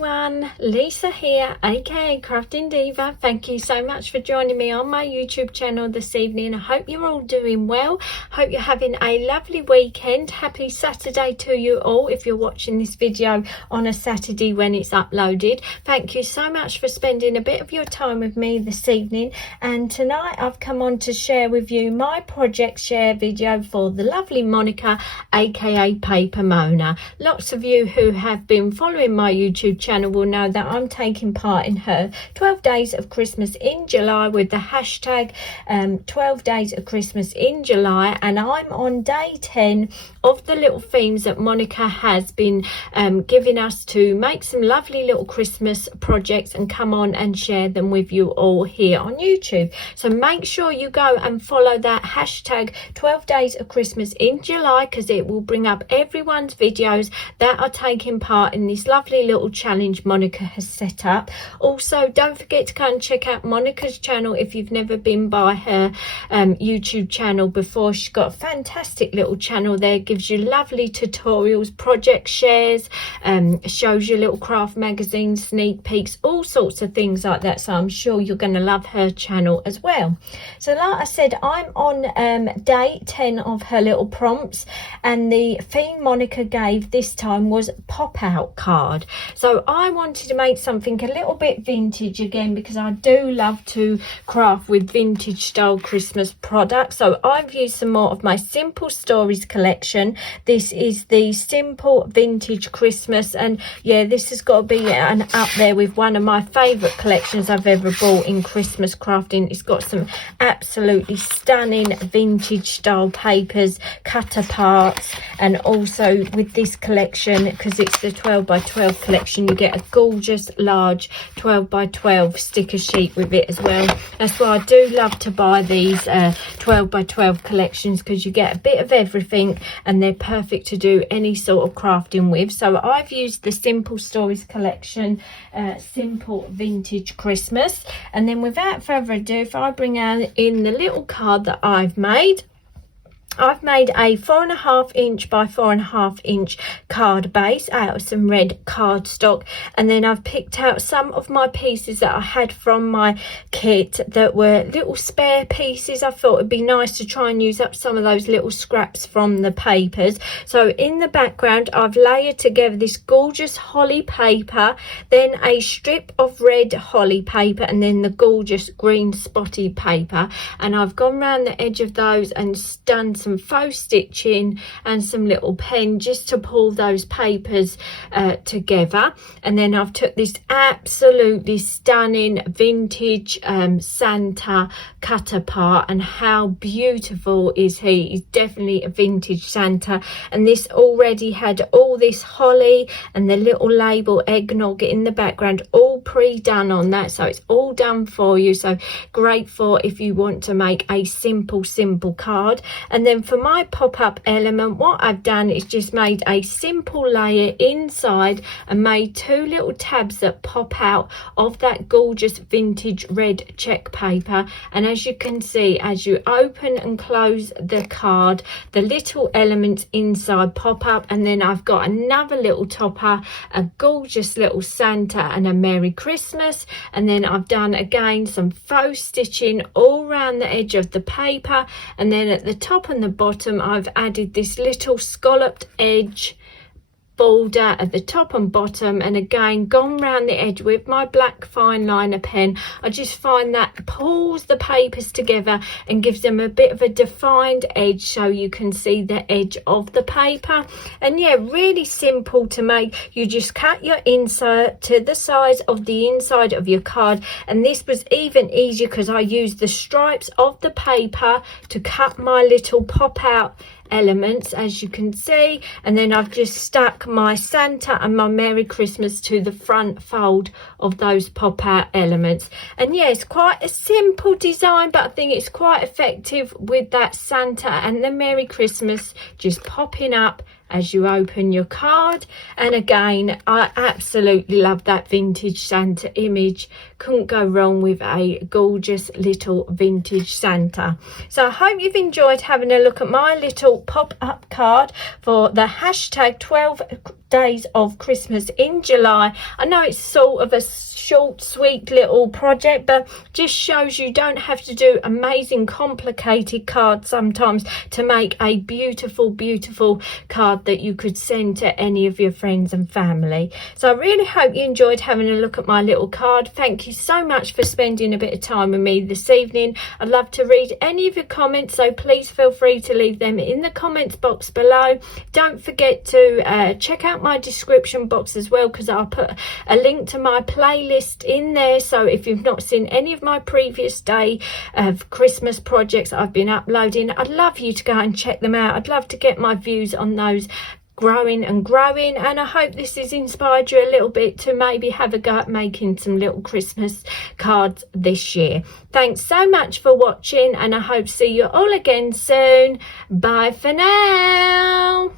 everyone, Lisa here, aka Crafting Diva. Thank you so much for joining me on my YouTube channel this evening. I hope you're all doing well. Hope you're having a lovely weekend. Happy Saturday to you all if you're watching this video on a Saturday when it's uploaded. Thank you so much for spending a bit of your time with me this evening, and tonight I've come on to share with you my project share video for the lovely Monica, aka Paper Mona. Lots of you who have been following my YouTube channel will know that I'm taking part in her 12 days of Christmas in July with the hashtag 12 days of Christmas in July, and I'm on day 10 of the little themes that Monica has been giving us to make some lovely little Christmas projects and come on and share them with you all here on YouTube. So make sure you go and follow that hashtag 12 days of Christmas in July, because it will bring up everyone's videos that are taking part in this lovely little challenge Monica has set up. Also, don't forget to go and check out Monica's channel if you've never been by her YouTube channel before. She's got a fantastic little channel there, gives you lovely tutorials, project shares, shows you little craft magazines, sneak peeks, all sorts of things like that. So I'm sure you're going to love her channel as well. So like I said, I'm on day 10 of her little prompts, and the theme Monica gave this time was pop-out card. So I wanted to make something a little bit vintage again, because I do love to craft with vintage style Christmas products. So I've used some more of my Simple Stories collection. This is the Simple Vintage Christmas, and yeah, this has got to be up there with one of my favorite collections I've ever bought in Christmas crafting. It's got some absolutely stunning vintage style papers, cut aparts, and also with this collection, because it's the 12 by 12 collection, you get a gorgeous large 12 by 12 sticker sheet with it as well. That's why I do love to buy these 12 by 12 collections, because you get a bit of everything and they're perfect to do any sort of crafting with. So I've used the Simple Stories collection, Simple Vintage Christmas. And then without further ado, if I bring in the little card that I've made a 4.5 inch by 4.5 inch card base out of some red cardstock, and then I've picked out some of my pieces that I had from my kit that were little spare pieces. I thought it'd be nice to try and use up some of those little scraps from the papers. So in the background I've layered together this gorgeous holly paper, then a strip of red holly paper, and then the gorgeous green spotty paper, and I've gone around the edge of those and done some faux stitching and some little pen just to pull those papers together. And then I've took this absolutely stunning vintage Santa cut apart, and how beautiful is he. He's definitely a vintage Santa, and this already had all this holly and the little label eggnog in the background all pre-done on that, so it's all done for you. So great for if you want to make a simple card. And then for my pop-up element, what I've done is just made a simple layer inside and made two little tabs that pop out of that gorgeous vintage red check paper. And as you can see, as you open and close the card, the little elements inside pop up, and then I've got another little topper, a gorgeous little Santa and a Merry Christmas. And then I've done again some faux stitching all around the edge of the paper, and then at the top and the bottom I've added this little scalloped edge border at the top and bottom, and again gone round the edge with my black fine liner pen. I just find that pulls the papers together and gives them a bit of a defined edge, so you can see the edge of the paper. And yeah, really simple to make. You just cut your insert to the size of the inside of your card, and this was even easier because I used the stripes of the paper to cut my little pop out elements, as you can see. And then I've just stuck my Santa and my Merry Christmas to the front fold of those pop out elements. And yeah, it's quite a simple design, but I think it's quite effective with that Santa and the Merry Christmas just popping up as you open your card. And again, I absolutely love that vintage Santa image couldn't go wrong with a gorgeous little vintage Santa. So I hope you've enjoyed having a look at my little pop-up card for the hashtag 12 days of Christmas in July. I know it's sort of a short, sweet little project, but just shows you don't have to do amazing, complicated cards sometimes to make a beautiful, beautiful card that you could send to any of your friends and family. So I really hope you enjoyed having a look at my little card. Thank you so much for spending a bit of time with me this evening. I'd love to read any of your comments, so please feel free to leave them in the comments box below. Don't forget to check out my description box as well, because I'll put a link to my playlist in there. So if you've not seen any of my previous day of Christmas projects I've been uploading, I'd love you to go and check them out. I'd love to get my views on those growing and growing, and I hope this has inspired you a little bit to maybe have a go at making some little Christmas cards this year. Thanks so much for watching, and I hope to see you all again soon. Bye for now.